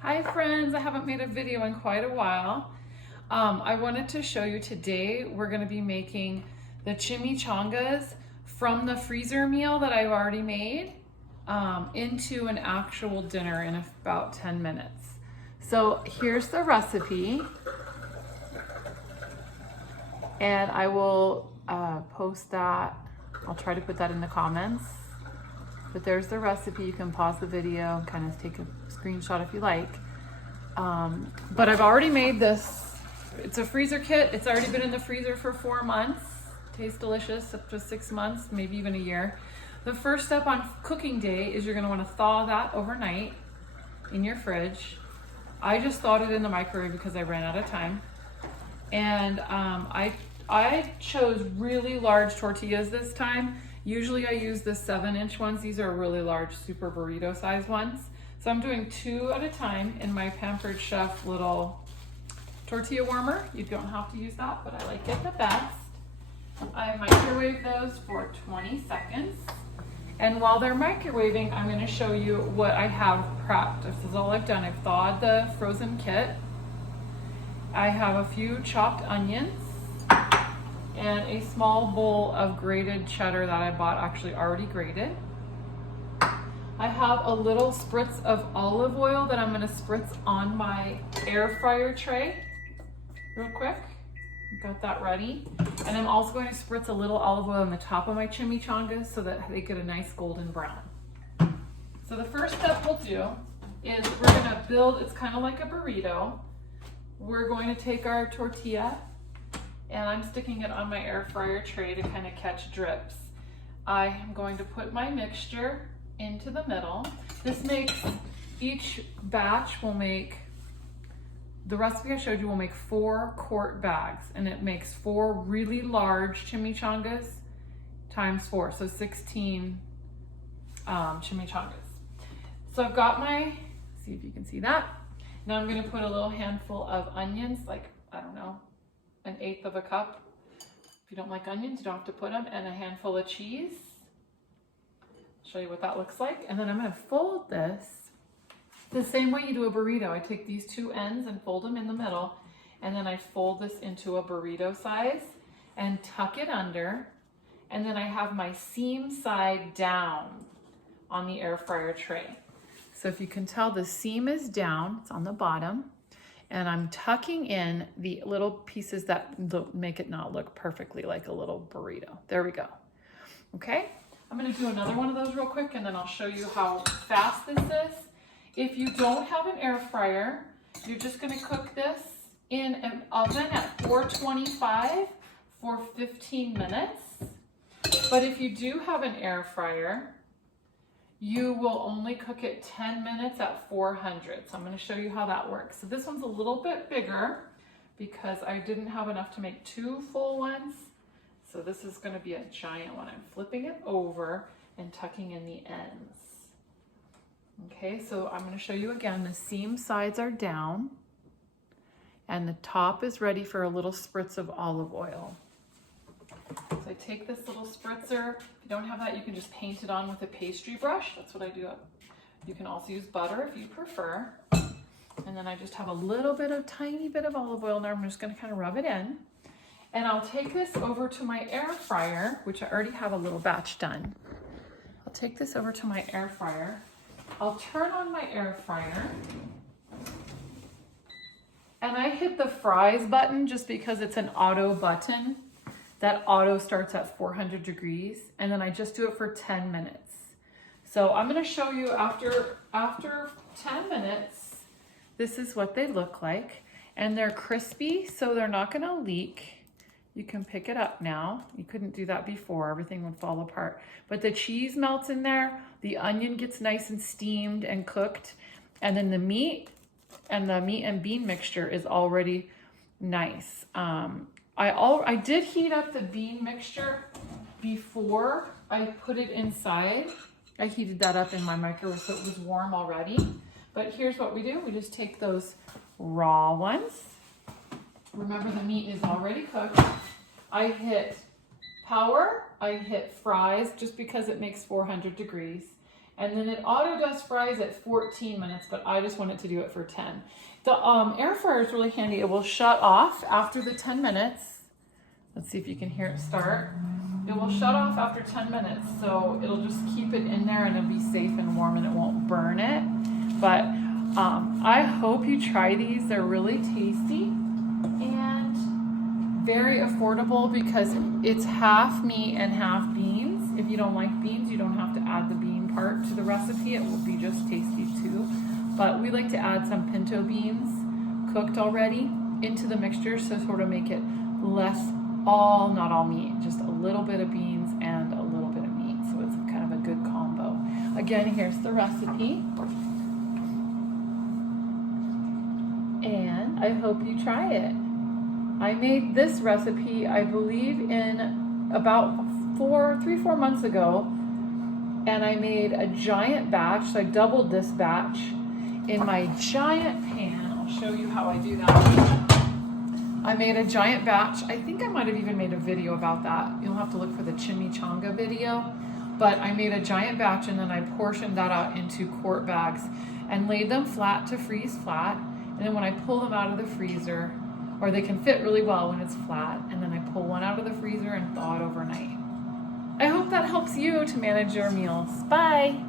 Hi friends, I haven't made a video in quite a while. I wanted to show you today we're going to be making the chimichangas from the freezer meal that I've already made into an actual dinner in about 10 minutes. So here's the recipe, and I will post that. I'll try to put that in the comments. But there's the recipe. You can pause the video and kind of take a screenshot if you like. But I've already made this. It's a freezer kit. It's already been in the freezer for 4 months. Tastes delicious, up to 6 months, maybe even a year. The first step on cooking day is you're gonna wanna thaw that overnight in your fridge. I just thawed it in the microwave because I ran out of time. And I chose really large tortillas this time. Usually I use the 7-inch ones. These are really large, super burrito size ones. So I'm doing 2 at a time in my Pampered Chef little tortilla warmer. You don't have to use that, but I like it the best. I microwave those for 20 seconds. And while they're microwaving, I'm gonna show you what I have prepped. This is all I've done. I've thawed the frozen kit. I have a few chopped onions and a small bowl of grated cheddar that I bought actually already grated. I have a little spritz of olive oil that I'm gonna spritz on my air fryer tray real quick. Got that ready. And I'm also going to spritz a little olive oil on the top of my chimichangas so that they get a nice golden brown. So the first step we'll do is we're gonna build, it's kind of like a burrito. We're going to take our tortilla, and I'm sticking it on my air fryer tray to kind of catch drips. I am going to put my mixture into the middle. This makes, each batch will make, the recipe I showed you will make 4 quart bags, and it makes 4 really large chimichangas times 4, so 16 chimichangas. So I've got my, see if you can see that. Now I'm gonna put a little handful of onions, like, I don't know, 1/8 of a cup. If you don't like onions, you don't have to put them, and a handful of cheese. I'll show you what that looks like. And then I'm gonna fold this the same way you do a burrito. I take these 2 ends and fold them in the middle, and then I fold this into a burrito size and tuck it under. And then I have my seam side down on the air fryer tray. So if you can tell, the seam is down, it's on the bottom. And I'm tucking in the little pieces that make it not look perfectly like a little burrito. There we go. Okay, I'm gonna do another one of those real quick, and then I'll show you how fast this is. If you don't have an air fryer, you're just gonna cook this in an oven at 425 for 15 minutes. But if you do have an air fryer, you will only cook it 10 minutes at 400. So I'm gonna show you how that works. So this one's a little bit bigger because I didn't have enough to make 2 full ones. So this is gonna be a giant one. I'm flipping it over and tucking in the ends. Okay, so I'm gonna show you again. The seam sides are down and the top is ready for a little spritz of olive oil. So I take this little spritzer. If you don't have that, you can just paint it on with a pastry brush. That's what I do. You can also use butter if you prefer. And then I just have a little bit of, tiny bit of olive oil there. I'm just gonna kind of rub it in. And I'll take this over to my air fryer, which I already have a little batch done. I'll take this over to my air fryer. I'll turn on my air fryer. And I hit the fries button just because it's an auto button. That auto starts at 400 degrees, and then I just do it for 10 minutes. So I'm gonna show you after 10 minutes, this is what they look like. And they're crispy, so they're not gonna leak. You can pick it up now. You couldn't do that before, everything would fall apart. But the cheese melts in there, the onion gets nice and steamed and cooked, and then the meat and bean mixture is already nice. I did heat up the bean mixture before I put it inside. I heated that up in my microwave so it was warm already. But here's what we do. We just take those raw ones. Remember, the meat is already cooked. I hit power, I hit fries just because it makes 400 degrees. And then it auto does fries at 14 minutes, but I just want it to do it for 10. The air fryer is really handy. It will shut off after the 10 minutes. Let's see if you can hear it start. It will shut off after 10 minutes, so it'll just keep it in there and it'll be safe and warm and it won't burn it. But I hope you try these. They're really tasty and very affordable because it's half meat and half beans. If you don't like beans, you don't have to add the bean part to the recipe. It will be just tasty too. But we like to add some pinto beans cooked already into the mixture, so sort of make it less not all meat, just a little bit of beans and a little bit of meat. So it's kind of a good combo. Again, here's the recipe. And I hope you try it. I made this recipe, I believe, in about 3-4 months ago. And I made a giant batch, so I doubled this batch in my giant pan. I'll show you how I do that. I made a giant batch. I think I might have even made a video about that. You'll have to look for the chimichanga video. But I made a giant batch and then I portioned that out into quart bags and laid them flat to freeze flat. And then when I pull them out of the freezer, or they can fit really well when it's flat, and then I pull one out of the freezer and thaw it overnight. I hope that helps you to manage your meals. Bye.